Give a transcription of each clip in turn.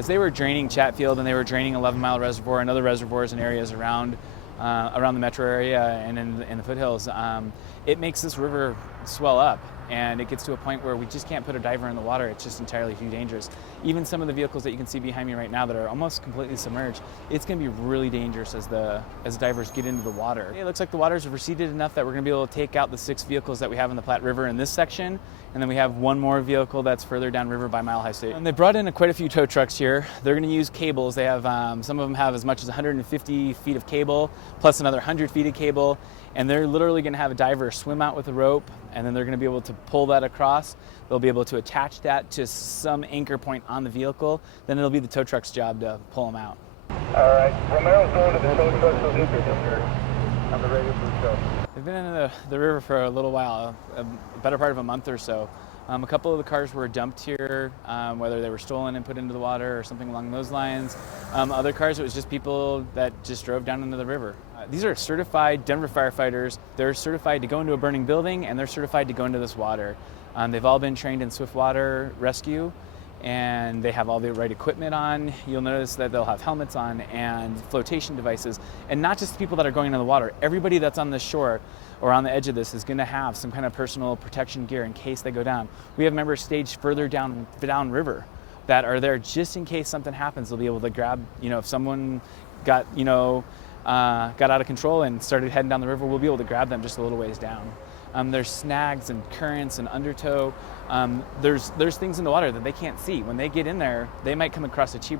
As they were draining Chatfield and they were draining 11 Mile Reservoir and other reservoirs and areas around the metro area and in the foothills, it makes this river swell up, and it gets to a point where we just can't put a diver in the water. It's just entirely too dangerous. Even some of the vehicles that you can see behind me right now that are almost completely submerged, it's going to be really dangerous as divers get into the water. It looks like the waters have receded enough that we're going to be able to take out the 6 vehicles that we have in the Platte River in this section, and then we have one more vehicle that's further downriver by Mile High State. And they brought in quite a few tow trucks here. They're going to use cables. They have some of them have as much as 150 feet of cable, plus another 100 feet of cable, and they're literally going to have a diver swim out with a rope, and then they're going to be able to pull that across. They'll be able to attach that to some anchor point on the vehicle. Then it'll be the tow truck's job to pull them out. All right, Romero's going to the tow truck, so he's here. I'm ready for the show. They've been in the river for a little while, a better part of a month or so. A couple of the cars were dumped here, whether they were stolen and put into the water or something along those lines. Other cars, it was just people that just drove down into the river. These are certified Denver firefighters. They're certified to go into a burning building, and they're certified to go into this water. They've all been trained in swift water rescue, and they have all the right equipment on. You'll notice that they'll have helmets on and flotation devices, and not just the people that are going into the water. Everybody that's on the shore or on the edge of this is going to have some kind of personal protection gear in case they go down. We have members staged further down river that are there just in case something happens. They'll be able to grab, if someone got out of control and started heading down the river, we'll be able to grab them just a little ways down. There's snags and currents and undertow. There's things in the water that they can't see. When they get in there, they might come across a tree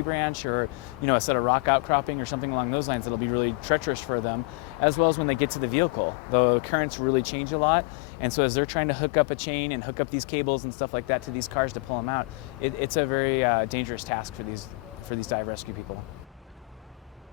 branch or a set of rock outcropping or something along those lines that'll be really treacherous for them, as well as when they get to the vehicle. The currents really change a lot, and so as they're trying to hook up a chain and hook up these cables and stuff like that to these cars to pull them out, it's a very dangerous task for these dive rescue people.